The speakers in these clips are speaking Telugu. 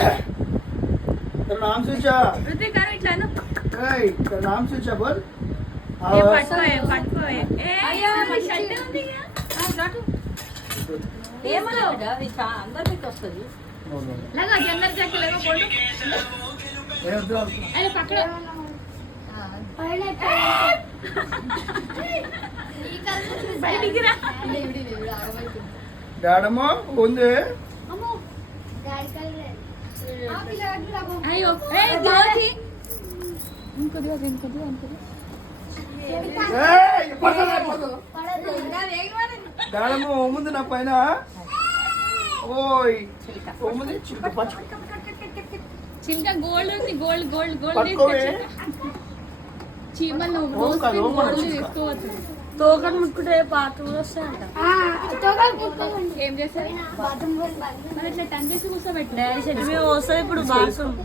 तेरा नाम सोचा ऋतिक करो इट्ला नो तेरा नाम सोचा बोल ये पटको ए అయ్యో మన షర్ట్ ఉంది కదా రాటు ఏమలో ఇది అందరికి వస్తది లగా జనరల్ జాకెట్ లగా పోడు ఏ వద్దు అరే పక్కన పైన ఈ కలర్ బయటికి రా డాడమ్మో ఉంది అమ్మో డాడీ కలర్ అయ్యో ఏ దియోజీ ఇంకో దియోజీ డాడమ్మో ముందు నా పైన ఓయ్ ముందు చిన్న గోల్డ్ ఉంది గోల్డ్ చీమలు గోల్డ్ తీసుకోవచ్చు తోకలు ముట్టుకుంటే బాత్రూమ్ వస్తాయంట ఏం చేస్తారు మరి ఇట్లా టన్ చేసి కూర్చోబెట్టి డాడీ షెడ్ మీద వస్తుంది ఇప్పుడు బాత్రూమ్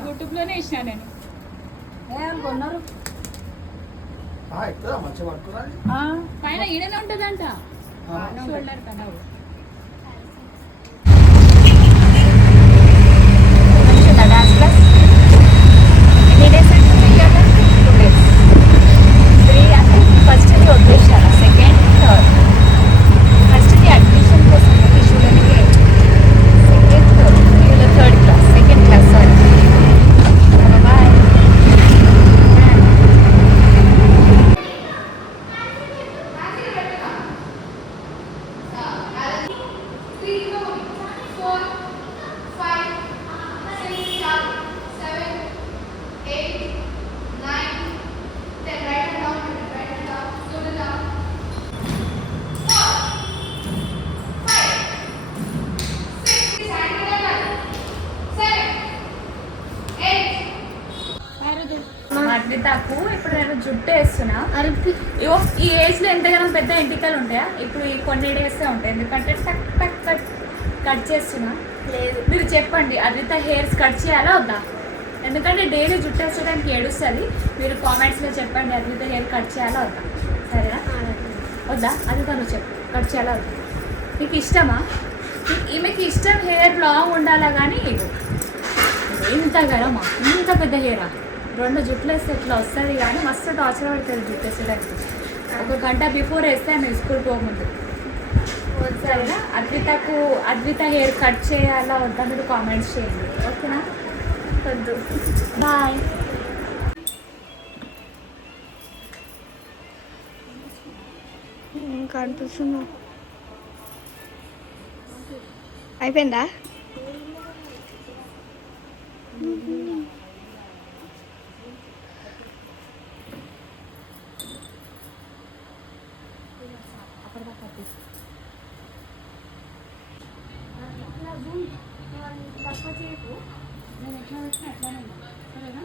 యూట్యూబ్ లోనే ఇచ్చిన నేను కొన్నారు పైన ఈడనే ఉంటదంట షోల్డర్ కన్నా అద్వితకు ఇప్పుడు నేను జుట్టు వేస్తున్నా ఈ ఏజ్ లో ఎంతగానో పెద్ద ఎంటికలు ఉంటాయా ఇప్పుడు ఈ కొన్ని డేస్ ఉంటాయి ఎందుకంటే టక్ టక్ కట్ చేస్తున్నా లేదు మీరు చెప్పండి అద్విత హెయిర్స్ కట్ చేయాలా వద్దా ఎందుకంటే డైలీ జుట్టు వేసడానికి ఏడుస్తుంది మీరు కామెంట్స్ లో చెప్పండి అద్విత హెయిర్ కట్ చేయాలా వద్దా సరేనా వద్దా అద్విత నువ్వు చెప్పు కట్ చేయాలా వద్దా నీకు ఇష్టమా ఈమెకి ఇష్టం హెయిర్ లాంగ్ ఉండాలా కానీ ఇంత గరమా ఇంత పెద్ద హెయిరా రెండు జుట్లు వేస్తే ఇట్లా వస్తుంది కానీ మస్తు టార్చర్ పడుతుంది జుట్టు వేసేదానికి ఒక గంట బిఫోర్ వేస్తే ఆమె స్కూల్ పోకముందు సరేనా అద్విత హెయిర్ కట్ చేయాలా వద్దా మీరు కామెంట్స్ చేయండి ఓకేనా వద్దు బాయ్ కనిపిస్తున్నా అయిపోయిందా నేను ఎట్లా వచ్చినా ఎట్లానే సరేనా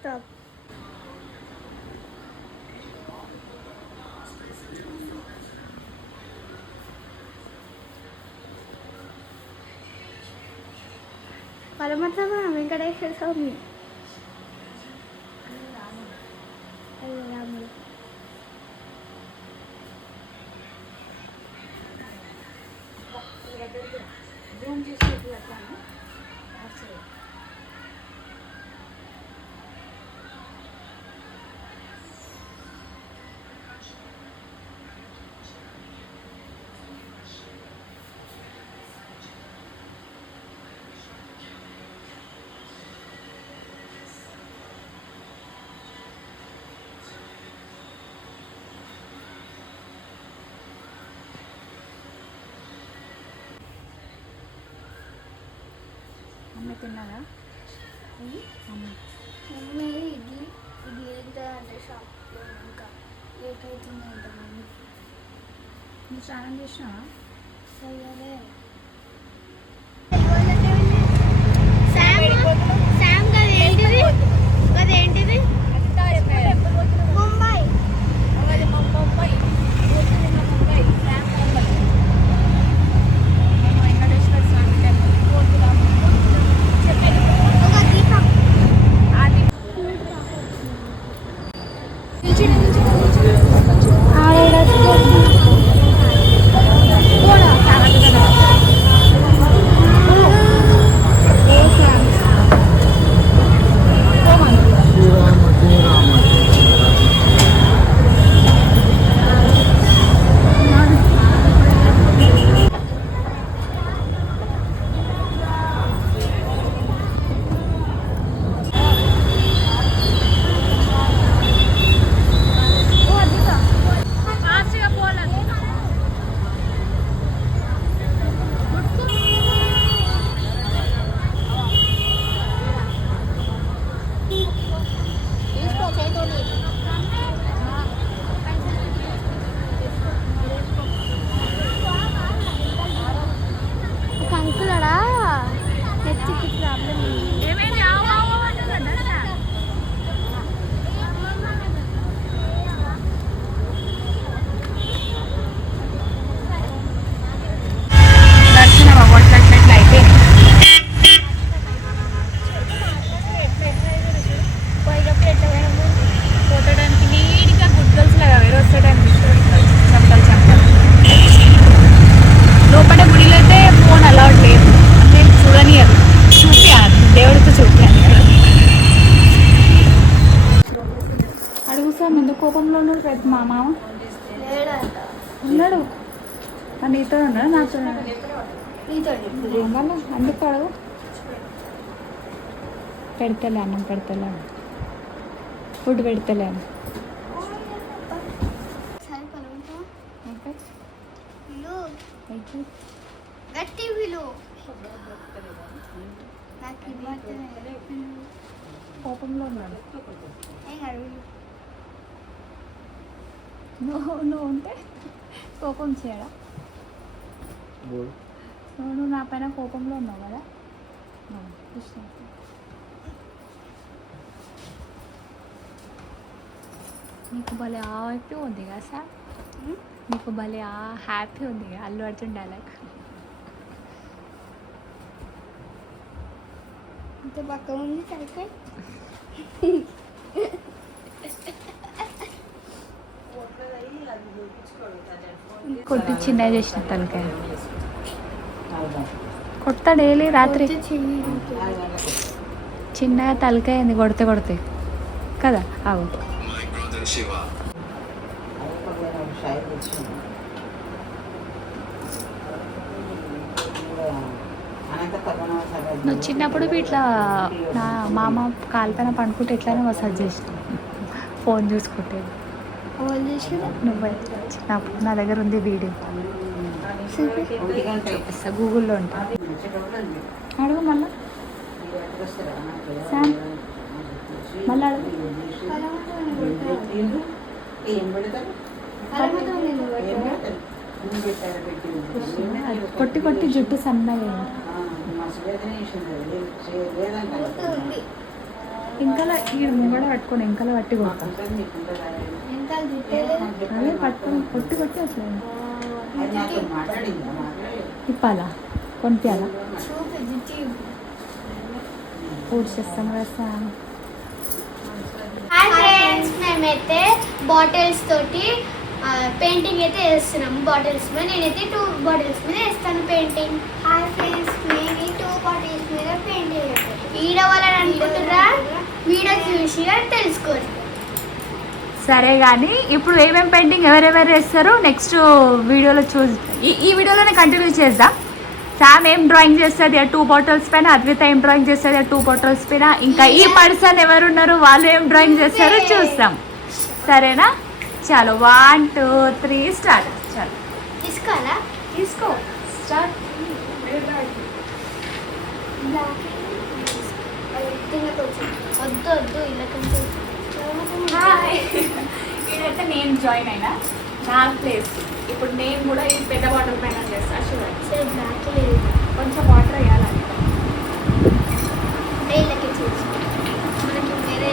Stop. Palamatama Venkateswara Swami. అమ్మ తిన్నారా? మమ్మీ ఇది ఎంత అంటే షాప్లో ఇంకా లేట్ అవుతుంది అంట మమ్మీ. నువ్వు స్నానం చేసినావా? సరే శామ్ గదేంటిది గదేంటిది ముంబై వెంకటేశ్వర స్వామి టెంపుల్ ఒక దీపం కంకులడా నెత్తికి ప్రాబ్లం ఏమైంది? దర్శనం అవ్వట్లయితే కొట్టడానికి నీట్గా గుడ్ గర్ల్స్ లాగా వేరే వస్తాడానికి చంపలు చంపలు. లోపల గుడిలో అయితే ఫోన్ అలౌడ్ లేదు అంటే చూడనియరు, చూపియాలి దేవుడితో చూపియాలి. అడుగు సార్ ఎందుకు కోపంలో ఉన్నాడు పెద్ద మా మామ? ఉన్నాడు నీతో ఉన్నాడు నాతో ఉన్నాడు మళ్ళీ అందుకు అడుగు. పెడతలే అన్నం పెడతలే, ఫుడ్ పెడతలేను. గట్టి విలు కోపంలో ఉన్నాడు. నువ్వు ఉంటే కోపం చేయడా? నువ్వు నా పైన కోపంలో ఉన్నావు కదా. ఇష్టం నీకు భలే హ్యాపీ ఉంది కదా సార్, నీకు భలే హ్యాపీ ఉంది కదా అల్లు అర్జున్ డైలాగ్. ఇంత పక్క ఉంది తలకాయ కొట్టి చిన్నగా చేసిన తలకాయ కొడతా డైలీ రాత్రి చిన్నగా తలకాయ ఏంది కొడితే కొడితే కదా. అవు నువ్వు చిన్నప్పుడు ఇట్లా నా మామ కాలిపైన పండుకుంటే ఎట్లయినా మసాజ్ చేసిన ఫోన్ చూసుకుంటే. నువ్వే చిన్నప్పుడు నా దగ్గర ఉంది వీడియో, గూగుల్లో ఉంటా. అడుగు మళ్ళా శామ్, మళ్ళీ అడుగు. కొట్టి కొట్టి జుట్టు సన్నగా ఇంకా ఈ ముంగడ పట్టుకొని ఇంకలా పట్టి కొడతా. అదే పట్టుకొని కొట్టి కొట్టి అసలు ఇప్పాలా కొనిపించాలా పూర్తి చేస్తాను కదా. హాయ్ ఫ్రెండ్స్, మేమైతే బాటిల్స్ తోటి పెయింటింగ్ అయితే వేస్తున్నాము. బాటిల్స్ మీద నేనైతే 2 బాటిల్స్ మీద వేస్తాను పెయింటింగ్. హాయ్ ఫ్రెండ్స్, నేను 2 బాటిల్స్ మీద పెయింటింగ్ వేస్తాను. వీడియో వాళ్ళని అనుకుంటున్నా, వీడియో చూసి తెలుసుకోండి. సరే కానీ ఇప్పుడు ఏమేమి పెయింటింగ్ ఎవరెవరు వేస్తారు నెక్స్ట్ వీడియోలో ఈ వీడియోలోనే కంటిన్యూ చేద్దాం. శామ్ ఏం డ్రాయింగ్ చేస్తుంది 2 బాటిల్స్ పైన, అద్విత ఏం డ్రాయింగ్ చేస్తుంది 2 బాటిల్స్ పైన, ఇంకా ఈ పర్సన్ ఎవరున్నారు వాళ్ళు ఏం డ్రాయింగ్ చేస్తారో చూస్తాం. సరేనా? చలో 1 2 3 స్టార్ట్. చలో తీసుకోవాలా? తీసుకో, స్టార్ట్. బ్లాక్ తిన్న కొంచెం వద్దు వద్దు ఇలా కొంచెం హాయ్ ఇదైతే నేను జాయిన్ అయినా నా ప్లేస్. ఇప్పుడు నేను కూడా ఈ పెద్ద వాటర్ పైన చేస్తాను. షుగర్ బ్లాక్ లేదు కొంచెం వాటర్ వేయాలని వీళ్ళకి చూసి మనకి వేరే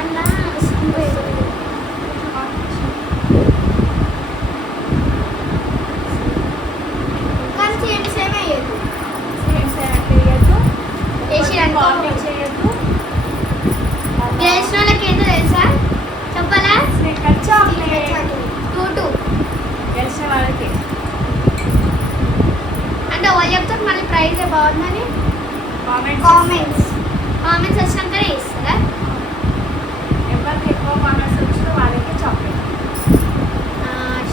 అలా కానీ చేయండి సేమ్ అయ్యేది చేయొద్దు. గెలిచిన వాళ్ళకి ఏంటో తెలుసా చెప్పాలా చాక్లెట్ 2 గెలిచిన వాళ్ళకి అంటే వాళ్ళు చెప్తారు మళ్ళీ ప్రైజ్ బాగుందని కామెంట్స్ కామెంట్స్ వచ్చినాకనే ఇస్తారా ఎవరికి ఎక్కువ కామెంట్స్ వచ్చినా వాళ్ళకి చాక్లెట్.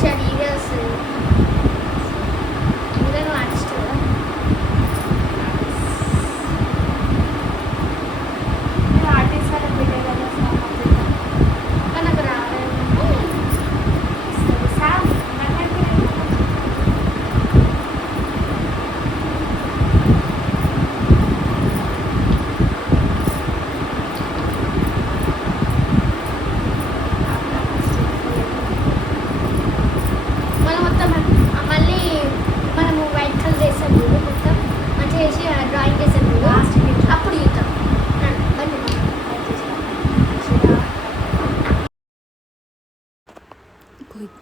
సరే ఇదే వస్తుంది ఇదే నువ్వు ఆర్టిస్ట్ కదా ఆర్టిస్ట్ వాళ్ళకి పెట్టే కదా కానీ నాకు రాలేదు సామ్ మనం మొత్తం మళ్ళీ మనము వైట్ కలర్ వేసాం చూడు మొత్తం మంచిగా వేసి డ్రాయింగ్ చేసాం చూడు అప్పుడు చూద్దాం బండి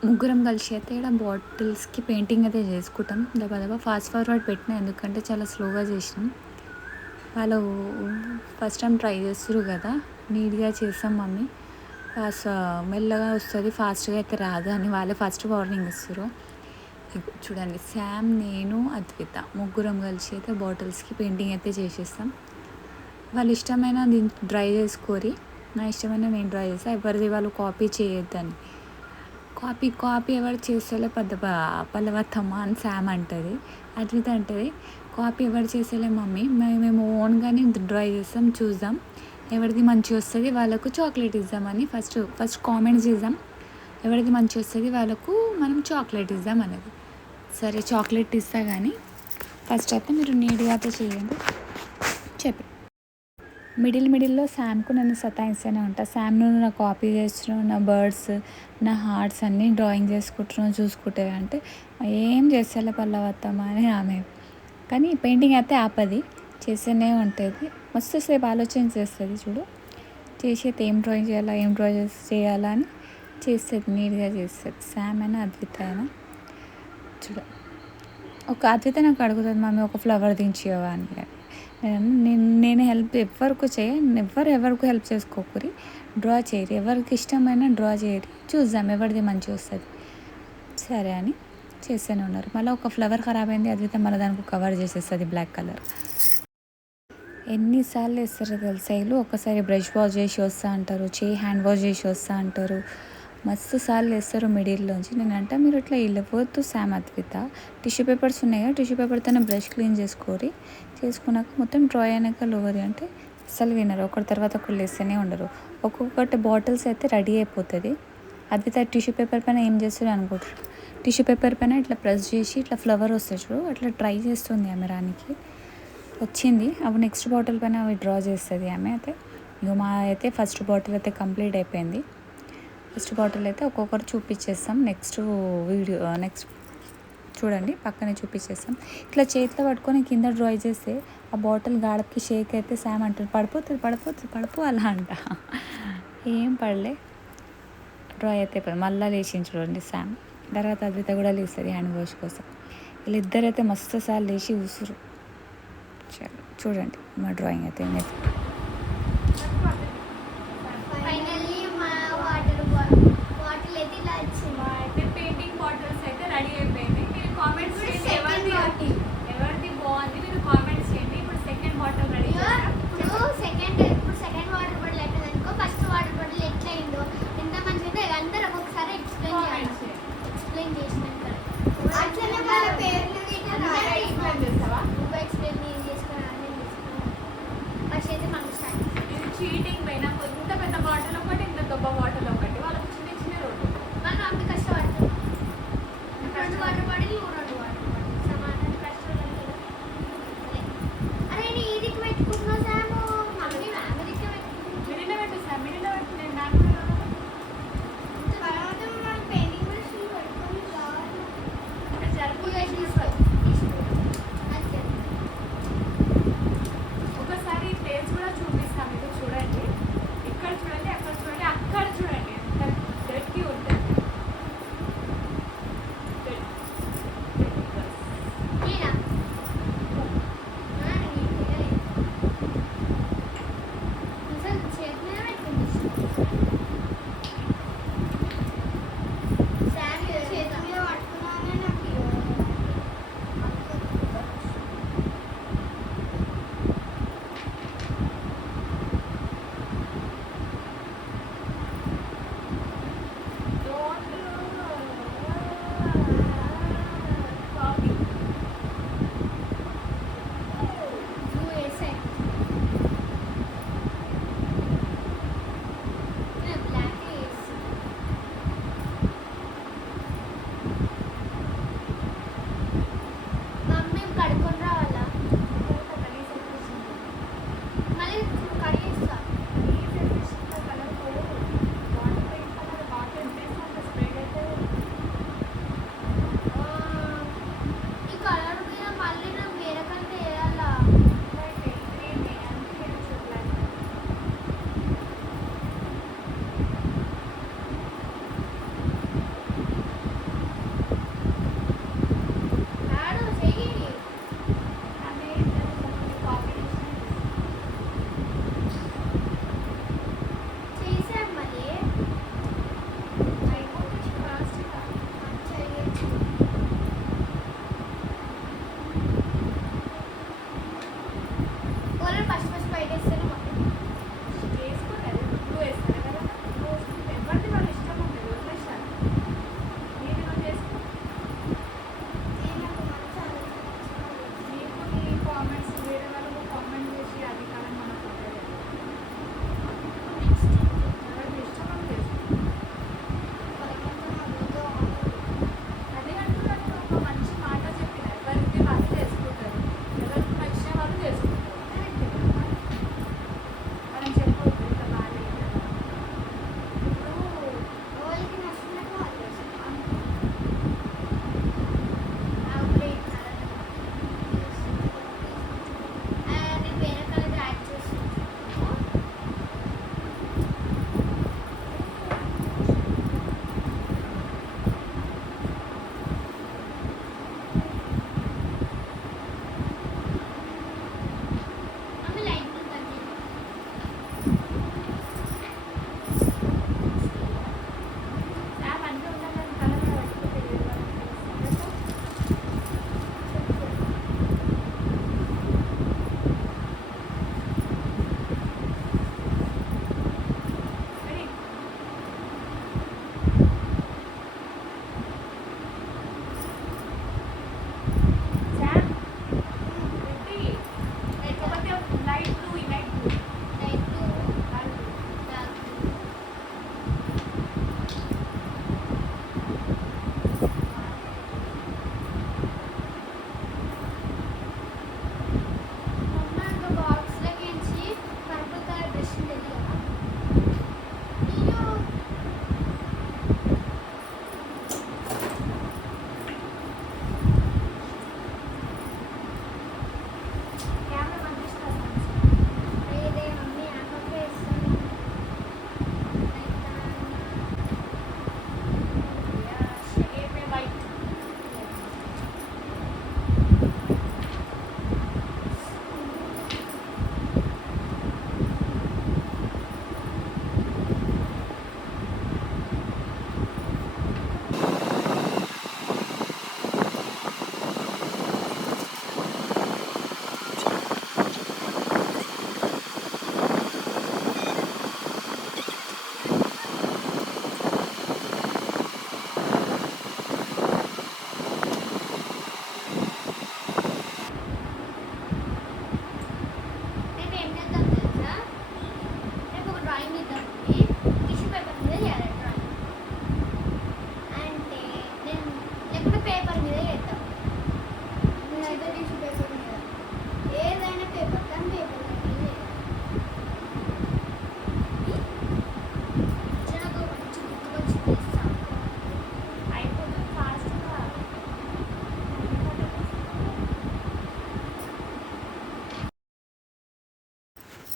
ముగ్గురం కలిసి అయితే ఇక్కడ బాటిల్స్కి పెయింటింగ్ అయితే చేసుకుంటాం. దబా ఫాస్ట్ ఫార్వర్డ్ పెట్టినా ఎందుకంటే చాలా స్లోగా చేసినాం. వాళ్ళు ఫస్ట్ టైం ట్రై చేస్తారు కదా, నీట్గా చేస్తాం మమ్మీ, ఫాస్ట్ మెల్లగా వస్తుంది, ఫాస్ట్గా అయితే రాదు అని వాళ్ళే ఫస్ట్ వార్నింగ్ ఇస్తారు. చూడండి శామ్, నేను, అద్విత ముగ్గురం కలిసి అయితే బాటిల్స్కి పెయింటింగ్ అయితే చేసేస్తాం. వాళ్ళు ఇష్టమైన దీన్ని డ్రై చేసుకోరి, నా ఇష్టమైన నేను డ్రై చేస్తాను. ఎవరిది వాళ్ళు కాపీ చేయొద్దని. కాపీ ఎవరు చేసేలే పెద్ద పల్లవత్తమ్మ అని శామ్ అంటుంది. అద్విత అంటుంది కాపీ ఎవరు చేసేలే మమ్మీ, మేము ఓన్గానే డ్రై చేస్తాం, చూద్దాం ఎవరిది మంచి వస్తుంది వాళ్ళకు చాక్లెట్ ఇద్దామని ఫస్ట్ కామెంట్స్ చేద్దాం, ఎవరిది మంచి వస్తుంది వాళ్ళకు మనం చాక్లెట్ ఇద్దాం అనేది. సరే చాక్లెట్ ఇస్తా కానీ ఫస్ట్ అయితే మీరు నీట్గా అయితే చేయండి చెప్పి. మిడిల్లో శామ్కు నన్ను సతాయిస్తూనే ఉంటా. శామ్ నువ్వు నా కాపీ చేస్తున్నావు, నా బర్డ్స్, నా హార్ట్స్ అన్నీ డ్రాయింగ్ చేసుకుంటున్నావు చూసుకుంటే అంటే ఏం చేస్తలే పల్లవత్తమ్మ అని ఆమె. కానీ పెయింటింగ్ అయితే ఆపది, చేస్తూనే ఉంటుంది. మస్తు సేపు ఆలోచన చేస్తుంది చూడు, చేసి అయితే ఏం డ్రాయింగ్ చేయాలా చేయాలా అని చేస్తుంది, నీట్గా చేస్తుంది. శామ్ అయినా అద్విత అయినా చూడ. ఒక అద్విత నాకు అడుగుతుంది మమ్మీ ఒక ఫ్లవర్ దించేవా అని. నేను హెల్ప్ ఎవరికి హెల్ప్ చేసుకోకూరి, డ్రా చేయరు, ఎవరికి ఇష్టమైన డ్రా చేయరు, చూద్దాం ఎవరిది మంచిగా వస్తుంది సరే అని చేస్తూనే ఉన్నారు. మళ్ళీ ఒక ఫ్లవర్ ఖరాబ్ అయింది, అద్విత మళ్ళీ దానికి కవర్ చేసేస్తుంది బ్లాక్ కలర్. ఎన్నిసార్లు వేస్తారో తెలుసా వీళ్ళు, ఒకసారి బ్రష్ వాష్ చేసి వస్తా అంటారు, హ్యాండ్ వాష్ చేసి వస్తా అంటారు, మస్తు సార్లు వేస్తారు మిడిల్లోంచి. నేనంటే మీరు ఇట్లా వెళ్ళిపోతూ శామ్ అద్విత టిష్యూ పేపర్స్ ఉన్నాయి కదా, టిష్యూ పేపర్తోనే బ్రష్ క్లీన్ చేసుకున్నాక మొత్తం డ్రై అయినాక లోవరి అంటే అసలు వినరు, ఒకటి తర్వాత ఒకళ్ళు వేస్తూనే ఉండరు. ఒక్కొక్కటి బాటిల్స్ అయితే రెడీ అయిపోతుంది. అద్విత టిష్యూ పేపర్ పైన ఏం చేస్తుంది అనుకుంటారు, టిష్యూ పేపర్ పైన ఇట్లా ప్రెస్ చేసి ఇట్లా ఫ్లవర్ వస్తుంది చూడు, అట్లా ట్రై చేస్తుంది ఆమె. రానికి వచ్చింది, అప్పుడు నెక్స్ట్ బాటిల్ పైన అవి డ్రా చేస్తుంది ఆమె. అయితే ఇక మా అయితే ఫస్ట్ బాటిల్ అయితే కంప్లీట్ అయిపోయింది. ఫస్ట్ బాటిల్ అయితే ఒక్కొక్కరు చూపించేస్తాం, నెక్స్ట్ చూడండి పక్కనే చూపించేస్తాం. ఇట్లా చేతిలో పట్టుకొని కింద డ్రా చేస్తే ఆ బాటిల్ గాడకి షేక్ అయితే శామ్ అంటారు పడిపో అలా అంట. ఏం పడలే, డ్రా అయితే మళ్ళీ లేచింది చూడండి శామ్. తర్వాత అద్విత కూడా లేస్తుంది హ్యాండ్ వాష్ కోసం. వీళ్ళిద్దరైతే మస్తు సార్లు లేచి ఊసురు. చూడండి మా డ్రాయింగ్ అయితే ఫైనల్లీ మా బాటిల్ అయితే ఇలా వచ్చింది. అయితే పెయింటింగ్ బాటిల్స్ అయితే రెడీ అయిపోయింది. మీరు కామెంట్స్ చేయండి ఎవరిది బాగుంది, మీరు కామెంట్స్ చేయండి. ఇప్పుడు సెకండ్ బాటిల్ రెడీ ఇప్పుడు సెకండ్ వాటర్ బాటిల్ అయిపోయింది అనుకో, ఫస్ట్ వాటర్ బాటిల్ ఎట్లా అయిందో ఎంత మంచిగా అందరూ ఒక్కొక్కసారి ఎక్స్ప్లెయిన్ చేసినాక అట్లనే వాళ్ళ పేర్లు ఎక్స్ప్లెయిన్ చేసుకుని ఫస్ట్ అయితే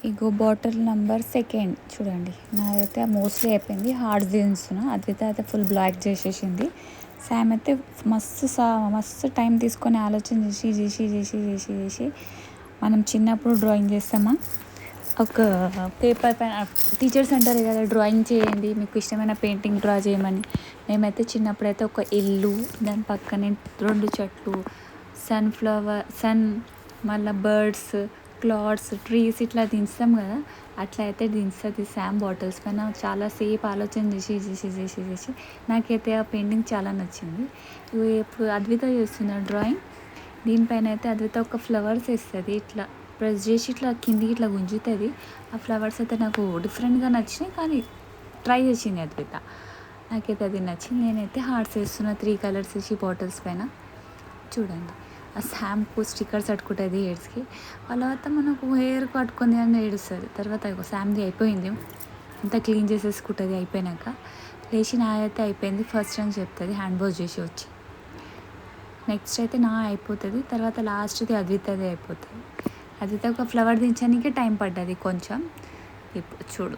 ఇగో బాటిల్ నెంబర్ 2 చూడండి. నాదైతే మోస్ట్లీ అయిపోయింది. హార్డ్ చేస్తున్నా. అద్విత అయితే ఫుల్ బ్లాక్ చేసేసింది. శామ్ అయితే మస్తు టైం తీసుకొని ఆలోచన చేసి మనం చిన్నప్పుడు డ్రాయింగ్ చేస్తామా, ఒక పేపర్ పైన టీచర్స్ అంటారు కదా డ్రాయింగ్ చేయండి, మీకు ఇష్టమైన పెయింటింగ్ డ్రా చేయమని. మేమైతే చిన్నప్పుడైతే ఒక ఇల్లు, దాని పక్కనే 2 చెట్లు, సన్, మళ్ళీ బర్డ్స్, క్లాడ్స్, ట్రీస్ ఇట్లా దించుతాం కదా, అట్లా అయితే దించుతుంది శామ్ బాటిల్స్ పైన. చాలాసేపు ఆలోచన చేసి నాకైతే ఆ పెయింటింగ్ చాలా నచ్చింది. ఇప్పుడు అద్విత చేస్తున్న డ్రాయింగ్, దీనిపైన అయితే అద్విత ఒక ఫ్లవర్స్ వేస్తుంది. ఇట్లా ప్రెస్ చేసి ఇట్లా కిందికి ఇట్లా గుంజుతుంది. ఆ ఫ్లవర్స్ అయితే నాకు డిఫరెంట్గా నచ్చినాయి, కానీ ట్రై చేసింది అద్విత. నాకైతే అది నచ్చింది. నేనైతే హార్ట్స్ వేస్తున్నా 3 కలర్స్ వేసి బాటిల్స్ పైన. చూడండి, ఆ శాంపు స్టిక్కర్స్ అట్టుకుంటుంది హెయిర్స్కి. తర్వాత మనకు హెయిర్ కట్టుకుంది అని ఏడుస్తుంది. తర్వాత శామ్ది అయిపోయింది, అంతా క్లీన్ చేసేసుకుంటుంది. అయిపోయినాక లేచి నా అయితే అయిపోయింది ఫస్ట్ అని చెప్తుంది, హ్యాండ్ వాష్ చేసి వచ్చి. నెక్స్ట్ అయితే నా అయిపోతుంది. తర్వాత లాస్ట్ది అద్వితది అయిపోతుంది. అద్విత ఒక ఫ్లవర్ దించడానికి టైం పడ్డది కొంచెం. ఇప్పుడు చూడు,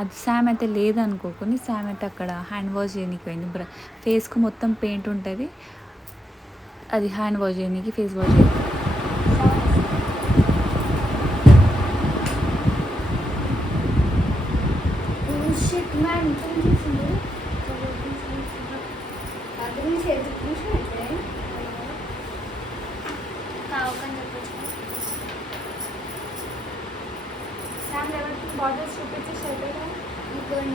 అది శామ్ అయితే లేదనుకోకుండా శామ్ అయితే అక్కడ హ్యాండ్ వాష్ చేయడానికి పోయింది. ఫేస్కు మొత్తం పెయింట్ ఉంటుంది, అది హ్యాండ్ వాష్ చేయడానికి, ఫేస్ వాష్ చేయడానికి. బాటిల్స్ చూపించేసి అయిపోయాయి.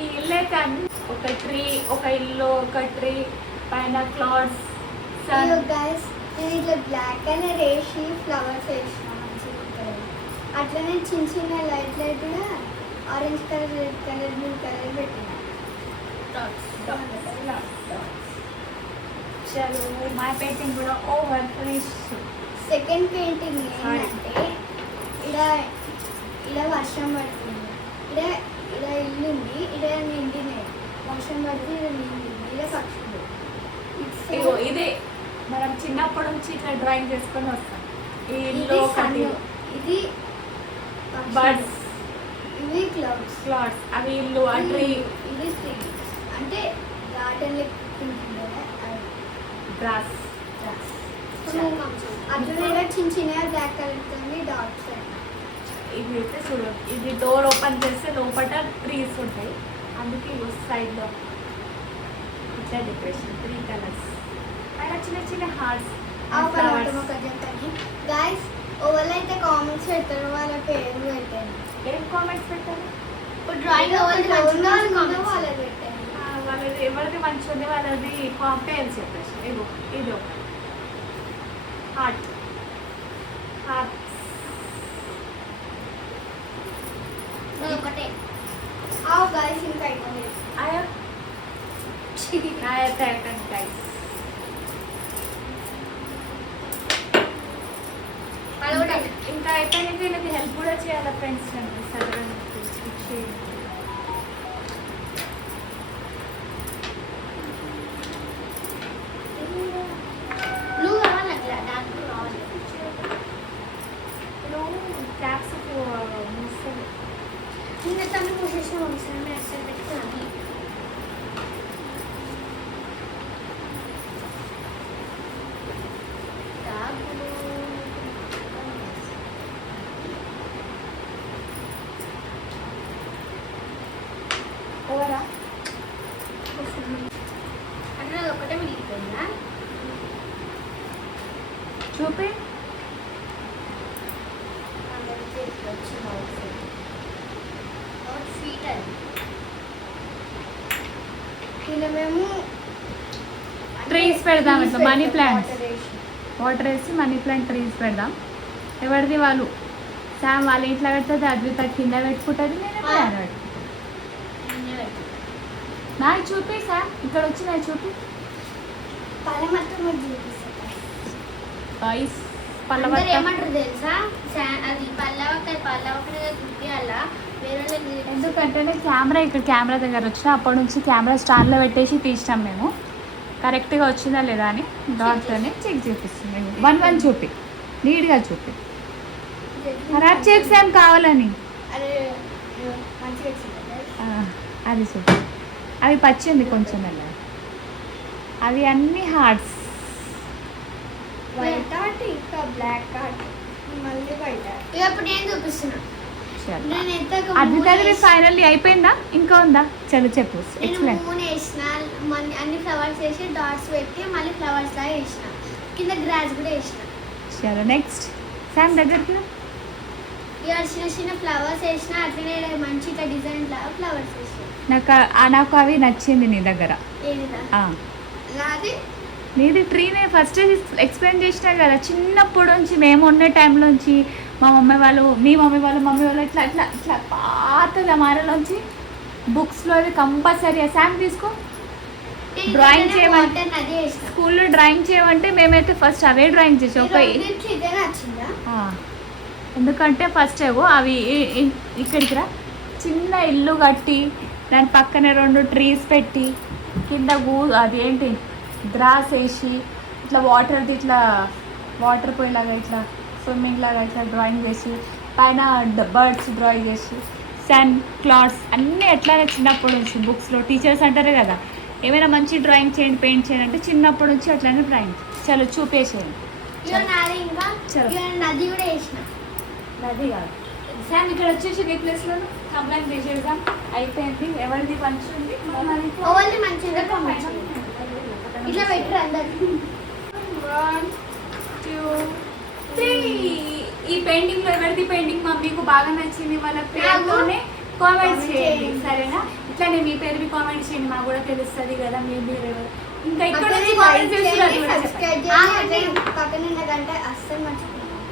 ఈ ఇల్లే కానీ ఒక ట్రీ, ఒక ఇల్లు, ఒక ట్రీ పైన క్లాడ్స్, గైస్ నేను ఇట్లా బ్లాక్ కలర్ వేసి ఫ్లవర్స్ వేసిన మంచిగా ఉంటుంది. అట్లనే చిన్న చిన్న లైట్ కూడా orange colour, red colour, blue colour పెట్టిన. చలో మా పెయింటింగ్ కూడా ఓవర్ ఫినిష్. సెకండ్ పెయింటింగ్ ఏంటంటే ఇలా వర్షం పడుతుంది, ఇలా ఇల్లు ఉంది, ఇలా నిండినాయి, వర్షం పడుతుంది, ఇలా నిండింది, ఇలా పక్షులు. ఇగో ఇదే మనం చిన్నప్పటి నుంచి ఇట్లా డ్రాయింగ్ చేసుకొని వస్తాం. ఈ ఇల్లు, ఇది బర్డ్స్, ఇవి క్లౌడ్స్, అవి ఇల్లు, ఆ ట్రీ, ఇది ట్రీ అంటే గార్డెన్ లెక్కుంటుండే గ్రాస్. అట్లా చిన్న చిన్న బ్లాక్ కలర్తో డాట్స్. ఇది అయితే చూడు, ఇది డోర్ ఓపెన్ చేస్తే లోపల ట్రీస్ ఉంటాయి, అందుకే సైడ్లో ఇట్లా డెకరేషన్ 3 కలర్స్ అలా చిన్న చిన్న హార్ట్స్. గైస్ ఎవరైతే కామెంట్స్ పెడతారో వాళ్ళ పేరు పెట్టండి. ఏం కామెంట్స్ పెట్టారు? డ్రాయింగ్ వాళ్ళది పెట్టండి. వాళ్ళది ఎవరిది మంచిగా ఉంది వాళ్ళది పేరు చెప్పేసి. ఇగో ఇది ఒక హార్ట్. ఒకటే గైస్ ఇంకా అయిపోలేదు. ఇంకా అయిపోయినాక వీళ్ళకి హెల్ప్ కూడా చేయాలి ఫ్రెండ్స్. సదరని బ్లూ కావాలి, డార్క్ బ్లూ కావాలి. క్యాప్స్ ఇంకా తను పోసేసిన వంశం అసలు పెట్టుకున్నాను. ఓవరా అంటే అది ఒకటే మిగిలిపోయిందా? చూపి. ఇలా మేము ట్రీస్ పెడదాం, ఇట్లా మనీ ప్లాంట్స్ వాటర్ వేసి మనీ ప్లాంట్ ట్రీస్ పెడదాం. ఎవరిది వాళ్ళు, శామ్ వాళ్ళ ఇంట్లో పెడుతుంది, అద్విత కింద పెట్టుకుంటుంది, నేను పెట్టుకుంటాను. నాకు చూపి శామ్, ఇక్కడ వచ్చి నాకు చూపి. పళ్ళ మొత్తం ఏమంటారు తెలుసా? అది పల్లవక్కడ అలా వేరే. ఎందుకంటే కెమెరా ఇక్కడ కెమెరా దగ్గర వచ్చిన అప్పటి నుంచి కెమెరా స్టాండ్లో పెట్టేసి తీసినాం మేము. కరెక్ట్గా వచ్చిందా లేదా అని డాట్తోనే చెక్ చేపిస్తుంది. 1 చూపి. నీట్గా చూపి. ఖరాబ్ చేయకు సేమ్ కావాలని. అరే మంచిగా వచ్చింది. అది చూపి. అవి పచ్చింది కొంచెం అలా. అవి అన్ని హార్ట్స్. వైట్ ఆర్ట్ ఇంకా బ్లాక్ ఆర్ట్ మళ్ళీ వైట్ ఆర్ట్. ఇక ఇప్పుడు నేను చూపిస్తున్నా. అది ఫైనల్లీ అయిపోయిందా ఇంకా ఉందా? చలో చెప్పు, నేను ఎక్స్ప్లెయిన్. మూన్ వేసిన, అన్ని ఫ్లవర్స్ వేసి డాట్స్ పెట్టి మళ్ళీ ఫ్లవర్స్ లాగా వేసిన, కింద గ్రాస్ కూడా వేసిన. చలో నెక్స్ట్ శామ్ దగ్గరికి రా. ఇక చిన్న చిన్న ఫ్లవర్స్ వేసిన, అట్లనే మంచి ఇట్లా డిజైన్ లాగా ఫ్లవర్స్ వేసిన. నాకు అవి నచ్చింది నీ దగ్గర. ఏదిరా నాది? నీది ట్రీనే ఫస్ట్ ఎక్స్ప్లెయిన్ చేసినా కదా. చిన్నప్పటి నుంచి మేము ఉండే టైంలోంచి మా మమ్మీ వాళ్ళు, మీ మమ్మీ వాళ్ళు ఇట్లా ఇట్లా ఇట్లా పాత జమానాలోంచి బుక్స్లో అది కంపల్సరీ. శామ్ తీసుకో. డ్రాయింగ్ చేయమంటే స్కూల్లో డ్రాయింగ్ చేయమంటే మేమైతే ఫస్ట్ అవే డ్రాయింగ్ చేసాం. ఎందుకంటే ఫస్ట్ ఏవో అవి ఇక్కడికి రా, చిన్న ఇల్లు కట్టి దాని పక్కనే 2 ట్రీస్ పెట్టి కింద అది ఏంటి గ్రాస్ వేసి ఇట్లా వాటర్ పోయేలాగా ఇట్లా స్విమ్మింగ్ లాగా ఇట్లా డ్రాయింగ్ చేసి పైన బర్డ్స్ డ్రాయింగ్ చేసి సన్ క్లౌడ్స్ అన్నీ ఎట్లానే చిన్నప్పటి నుంచి బుక్స్లో టీచర్స్ అంటారు కదా, ఏమైనా మంచి డ్రాయింగ్ చేయండి, పెయింట్ చేయండి అంటే చిన్నప్పటి నుంచి అట్లానే డ్రాయింగ్. చలో చూపేసేయండి. నది కూడా వేసిన. నది కాదు శామ్, ఇక్కడ వచ్చేసి ఈ ప్లేస్లో కంప్లైంట్ చేసేద్దాం. అయిపోయింది. ఎవరిది పంచుంది మంచిగా ఇట్లా పెట్టరు అందరు. 1 2 3. ఈ పెయింటింగ్ లో ఎవరిది పెయింటింగ్ మీకు బాగా నచ్చింది వాళ్ళ పేరులోనే కామెంట్ చేయండి, సరేనా? ఇట్లానే మీ పేరు కామెంట్ చేయండి, మాకు కూడా తెలుస్తుంది కదా మీరు ఎవరు. ఇంకా ఇక్కడ నుంచి కామెంట్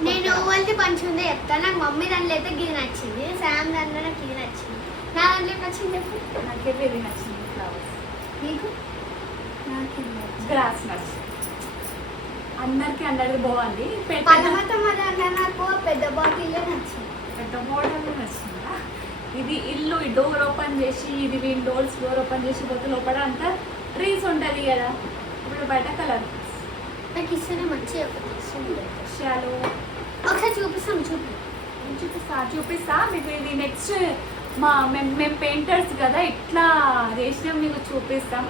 నేను ఓవల్ది పంచి ఉంది చెప్తాను. నాకు మమ్మీ దాంట్లో అయితే గిది నచ్చింది, శామ్ దాంట్లో నాకు ఇది నచ్చింది. నా దాంట్లో నచ్చింది చెప్పు. నాకైతే ఇది నచ్చింది ఫ్లవర్స్. నీకు? నాకు గ్రాస్ నచ్చింది. అందరికీ బాగుంది. నాకు పెద్ద బాటిల్ నచ్చింది. పెద్ద బాటిల్ నచ్చిందా? ఇది ఇల్లు డోర్ ఓపెన్ చేసి, ఇది విండోస్ డోర్ ఓపెన్ చేసి పోతే లోపల అంతా ట్రీస్ ఉంటుంది కదా. ఇప్పుడు బయట కలర్ నాకు ఇస్తేనే మంచిగా విషయాలు ఒకసారి చూపిస్తా మీకు. ఇది నెక్స్ట్ మేము పెయింటర్స్ కదా, ఇట్లా చేసినాం మీకు చూపిస్తాం.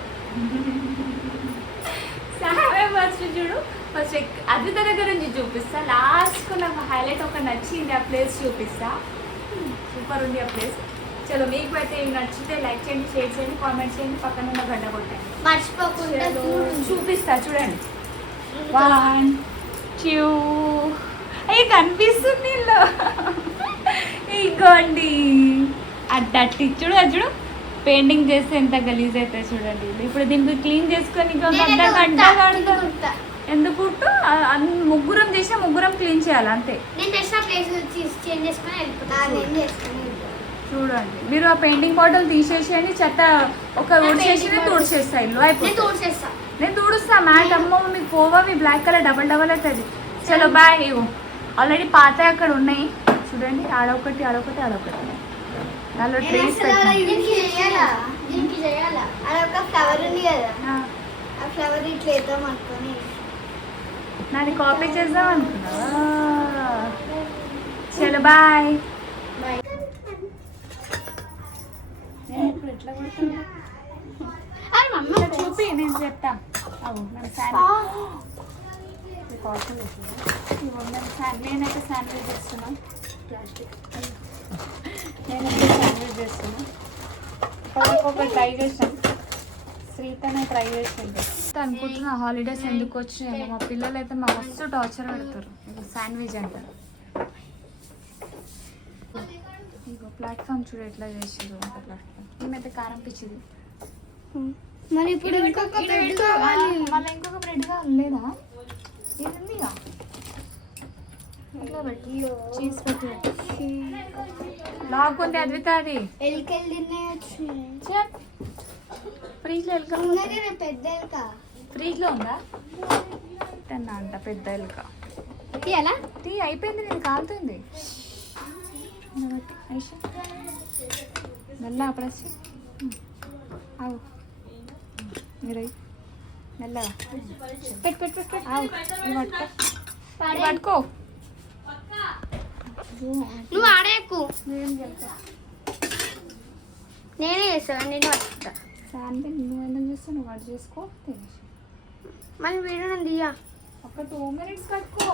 ఫస్ట్ చూడు, ఫస్ట్ అద్భుత దగ్గర నుంచి చూపిస్తా. లాస్ట్కు నాకు హైలైట్ ఒక నచ్చింది, ఆ ప్లేస్ చూపిస్తా. సూపర్ ఉంది ఆ ప్లేస్. చలో మీకు అయితే నచ్చితే లైక్ చేయండి, షేర్ చేయండి, కామెంట్ చేయండి, పక్కన ఉన్న గడ్డ కొట్టండి మర్చిపోకుండా. చూపిస్తా చూడండి. 1 2. అవి కనిపిస్తుంది ఇగోండి. అట్టి చూడు, అది చూడు. పెయింటింగ్ చేస్తే ఎంత గలీజ్ అవుతుంది చూడండి. ఇప్పుడు దీనికి క్లీన్ చేసుకొని గంట ఎందుకు ముగ్గురం చేసి ముగ్గురం క్లీన్ చేయాలి అంతే. చూడండి మీరు ఆ పెయింటింగ్ బాటిల్ తీసేసేయండి, చెత్త ఒక ఊడ్చేసి తుడిచేస్తా. ఇల్లు అయిపోతుంది. నేను తుడుస్తా. మ్యాట్ అమ్మో మీకు పోవా, మీ బ్లాక్ కలర్ డబల్ అవుతుంది. చలో బాయ్. ఆల్రెడీ పాత అక్కడ ఉన్నాయి చూడండి, ఆడొకటి ఆడొకటి ఆడొకటి. దానిలో ట్రీస్ ఫ్లవర్ ఉంది కదా, ఆ ఫ్లవర్ ఇట్లా వేద్దాం అనుకుని నాది కాపీ చేద్దాం అనుకున్నా. చలో బాయ్. ఇప్పుడు ఎట్లా కొడుతున్నా చూపి, నేను చెప్తా. నేనైతే శాండ్విచ్ చేస్తున్నాను. ఒక ట్రై చేసాను, శ్రీతోనే ట్రై చేసాను అనుకుంటున్నా. హాలిడేస్ ఎందుకు వచ్చినాయి, మా పిల్లలు అయితే మా మస్తు టార్చర్ పెడతారు. శాండ్విచ్ అంటారు. ఇగో ప్లాట్ఫామ్ చూడు ఎట్లా చేసారు. ఒక ప్లాట్ఫామ్ మేమైతే కారం పిచ్చిది. మరి ఇప్పుడు ఇంకొక బ్రెడ్ కావాలి. మళ్ళీ ఇంకొక బ్రెడ్ కావాలి లేదా? ఇది ఇట్లా పెట్టి చీజ్ పెట్టి లాక్కుంది అద్విత. అది ఫ్రిడ్జ్లో ఎలుక పెద్ద ఎలుక ఫ్రిడ్జ్లో ఉందా? అంట పెద్ద ఎలుక. తీయాలా? టీ అయిపోయింది, నేను కాలుతుంది. మెల్ల అప్పుడొచ్చి ఆవు మీరు మెల్లగా పెట్టు పెట్టు పెట్టు. ఆవు పట్టుకో నువ్వు ఆడేకు, నేను చెప్తా. నేనే చేస్తాను, నేను వస్తా. శాంతి నువ్వు ఎందుకు చేస్తావు? నువ్వు వాడు చేసుకో తెలిసి. మళ్ళీ వీడియో నేను దియ్యా. ఒక 2 minutes కట్టుకో.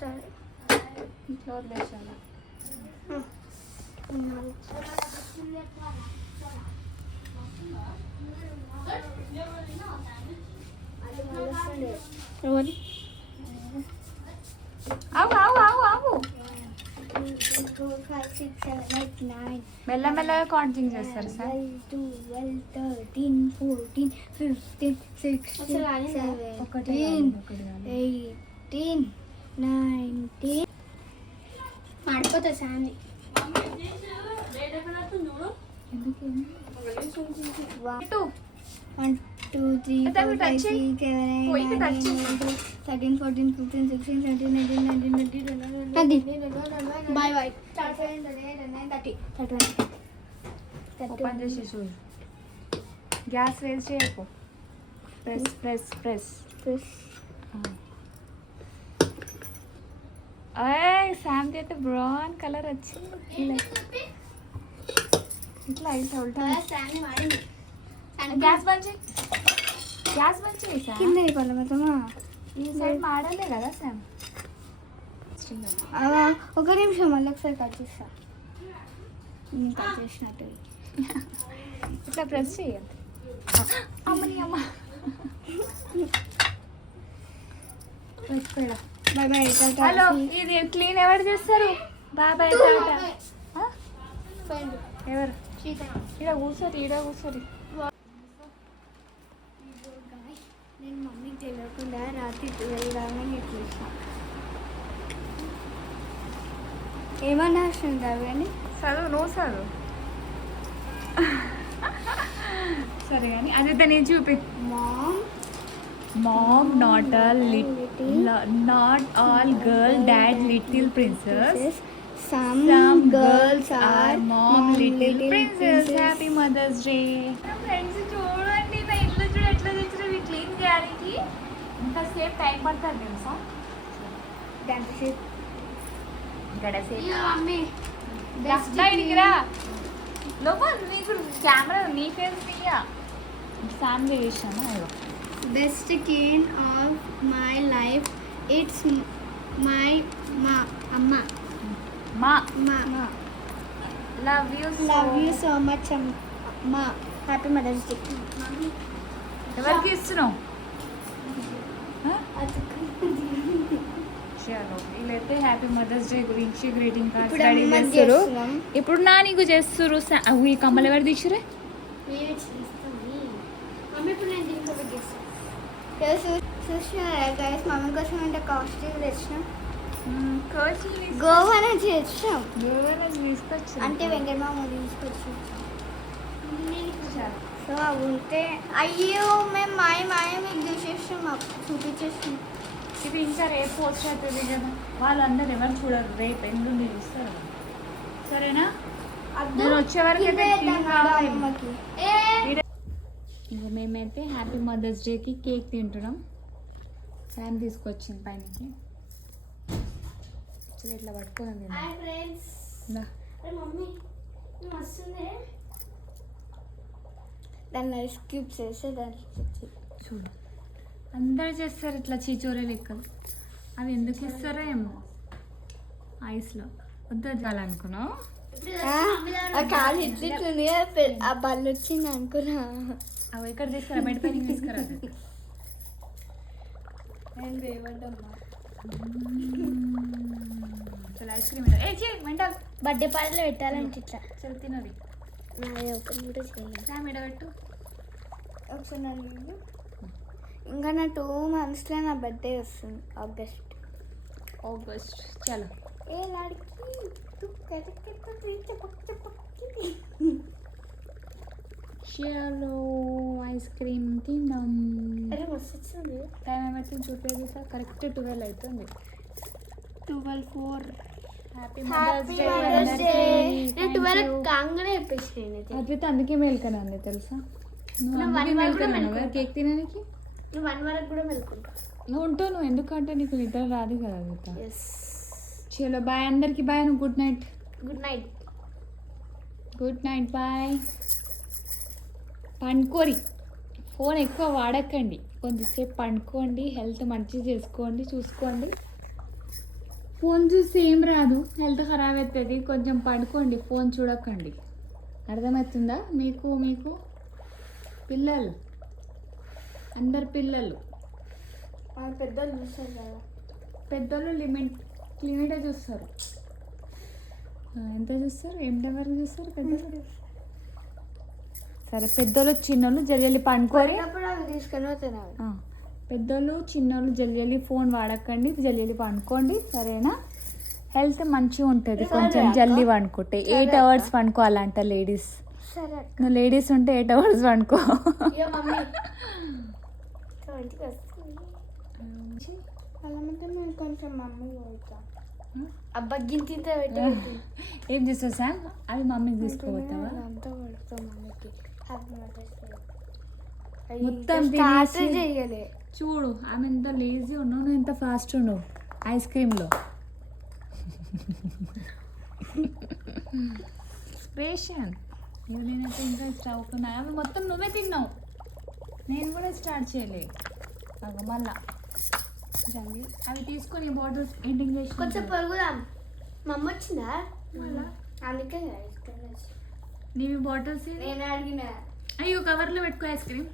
సరే ఇంట్లో వదిలేసాను. ఎవరు? ఆవు ఆవు ఆవు ఆవు. 3, 4, 5, 6, 7, 8, 9. మెల్లమెల్లగా కౌంటింగ్ చేస్తారు సార్. 12, 13, 14, 15, 16, 17, 18, 19. ఆడిపోతా శాంతి. ఎందుకు? 1, 2, 3, 4, 5, 6, 7, 8, 9, 10, 13, 14, 15, 16, 17, 18, 19, 20, 21. Bye bye. 30. ఓపెన్ చేసి చూడు. గ్యాస్ రేజ్ చేయకు. Press press press. శాంతి అయితే బ్రౌన్ కలర్ వచ్చింది. ఇట్లా అయితే ఉల్టా. గ్యాస్ బంద్ చేయి. గ్యాస్ బంద్ చేయి సార్. కింద అయిపోలే మొత్తమా. ఈ సైడ్ మాడలే కదా శామ్. ఒక నిమిషం మళ్ళీ ఒకసారి కట్ చేస్తా. నేను కట్ చేసినట్టు ఇట్లా ప్రెస్ చేయాలి. అమ్మని అమ్మ. Bye bye. హలో, ఇది క్లీన్ ఎవరు చేస్తారు? బాబాయ్ తాత. ఎవరు? ఈడ కూర్చోరు, ఈడ కూర్చోరు. నేను మమ్మీకి తెలియకుండా రాత్రి 12 రాగానే చూసాను. ఏమన్నా వస్తుందా కానీ చదువు, నువ్వు చదువు. సరే కానీ అదే నేను చూపి. Mom, not all girl, dad, little princess. Some girls are mom, little princess. Happy Mother's Day. Friends చూడండి, నా ఇల్లు చూడు ఎట్లా తెచ్చిన. ఇవి క్లీన్ చేయడానికి ఇంతసేపు టైం పడుతుంది తెలుసా? మమ్మీ బయటికి రా. లోపల నీకు కెమెరా నీ ఫేస్ తీయ. ఫ్యామిలీ చేసాను. Best kid of my life it's my అమ్మ. మా మా లవ్ యూ సో మచ్ అమ్మ. Happy mother's day. ఎవరికి ఇస్తున్నావు? వీళ్ళైతే హ్యాపీ మదర్స్ డే గురించి గ్రీటింగ్ కార్డ్స్ రెడీ చేస్తారు. ఇప్పుడు నా నీకు చేస్తారు. ఈ కమ్మలు ఎవరు తీసిరే? చూసినారా గైస్, మమ్మీ కోసం అంటే కాస్ట్యూమ్ తెచ్చినాం. కోచి గోవా నుంచి తెచ్చినాం. తీసుకొచ్చి అంటే వెంకటమామ తీసుకొచ్చి. సో అవి ఉంటే అయ్యో మేము మాయ మీకు చూసేసాం, చూపించేసాం. ఇది ఇంకా రేపు పోస్ట్ అవుతుంది కదా, వాళ్ళందరూ ఎవరు చూడరు. రేపు ఎల్లుండి చూస్తారు. సరేనా? నేను వచ్చే వరకు ఇంకా మేమైతే హ్యాపీ మదర్స్ డేకి కేక్ తింటున్నాం. శామ్ తీసుకొచ్చింది పైనకి. ఇట్లా పట్టుకోండి. దాన్ని ఐస్ క్యూబ్స్ వేస్తే దాన్ని చూడు, అందరు చేస్తారు ఇట్లా చీచోరే లెక్కలు. అవి ఎందుకు ఇస్తారో ఏమో ఐస్లో. వద్దు చాలనుకున్నావు. కాలు ఇట్లుంది, ఆ బల్లు వచ్చింది అనుకున్నా. అవి ఎక్కడ తీసుకురా? బయట పైన తీసుకురా. నేను వేయవద్దమ్మా. చలో ఐస్ క్రీమ్ మెంటల్. బర్త్డే పార్టీలో పెట్టాలంటే ఇట్లా. చల్ తినవి. నాది ఒకటి కూడా చేయాలి. శామ్ ఇడబెట్టు ఒకసారి నన్ను ఇంకా నా 2 monthsలో నా బర్త్డే వస్తుంది. ఆగస్ట్. చలో ఏ లड़की तू करके तो चपक చలో ఐస్ క్రీమ్ తిన్నాం. అరే మస్తు వచ్చింది. టైం ఏమైతుంది చూపేది సార్? కరెక్ట్ 12 అవుతుంది. 12:04. Happy happy mother's day. నేను 12 కాంగనే చెప్పేసాను. అద్విత అందుకే మేల్కనండి తెలుసా? నువ్వు కేక్ తినడానికి నువ్వు 1 వరకు కూడా మెలుకుంటా. నువ్వు ఉంటావు. నువ్వు ఎందుకంటే నీకు నిద్ర రాదు కదా అద్విత. చలో బాయ్ అందరికి bye. Good night. Good night. Good night bye. పండుకోరి, ఫోన్ ఎక్కువ వాడకండి, కొద్దిసేపు పండుకోండి, హెల్త్ మంచిగా చేసుకోండి, చూసుకోండి. ఫోన్ చూస్తే ఏం రాదు, హెల్త్ ఖరాబ్ అవుతుంది. కొంచెం పండుకోండి, ఫోన్ చూడకండి. అర్థమవుతుందా మీకు? మీకు పిల్లలు, అందరు పిల్లలు పెద్దలు చూస్తారు కదా, పెద్దోళ్ళు లిమిటే చూస్తారు. ఎంత చూస్తారు? ఎంతవరకు చూస్తారు పెద్దలు? సరే, పెద్దోళ్ళు చిన్నోళ్ళు జల్లి పండుకోరి. అవి తీసుకొని పోతున్నారు. పెద్దోళ్ళు చిన్నోళ్ళు జల్లి ఫోన్ వాడకండి, జల్లి పండుకోండి, సరేనా? హెల్త్ మంచిగా ఉంటుంది కొంచెం జల్దీ పండుకుంటే. 8 hours పండుకోవాలంట లేడీస్. సరే, నువ్వు లేడీస్ ఉంటే 8 hours పండుకో. కొంచెం మమ్మీ అబ్బా గింత ఏం చేస్తావు సార్? అవి మమ్మీకి తీసుకోపోతావా? మొత్తం చెయ్యలే. చూడు, ఆమె ఎంత లేజీ ఉన్నావు, నువ్వు ఎంత ఫాస్ట్ ఉన్నావు ఐస్ క్రీమ్లో. స్పేషన్ నేనైతే ఇంకా చదువుకున్నా. అవి మొత్తం నువ్వే తిన్నావు, నేను కూడా స్టార్ట్ చేయలేదు. మళ్ళా జల్దీ అవి తీసుకొని బాటిల్స్ పెయింటింగ్ చేసి కొంచెం పరుగుదాం. మా అమ్మ వచ్చిందా? అందుకే నీవి బాటిల్స్ నేను అడిగిన. అయ్యో, కవర్లో పెట్టుకో ఐస్ క్రీమ్.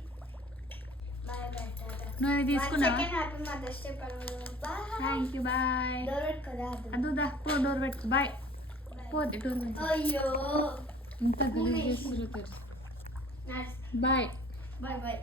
నువ్వు అవి తీసుకున్నావా? Thank you, bye. అదుదా పో, డోర్ పెట్టుకో. బాయ్. పోతే డోర్ పెట్టుకో. అయ్యో, ఇంత గలీజ్ చేస్తున్నారు. బాయ్. Bye bye.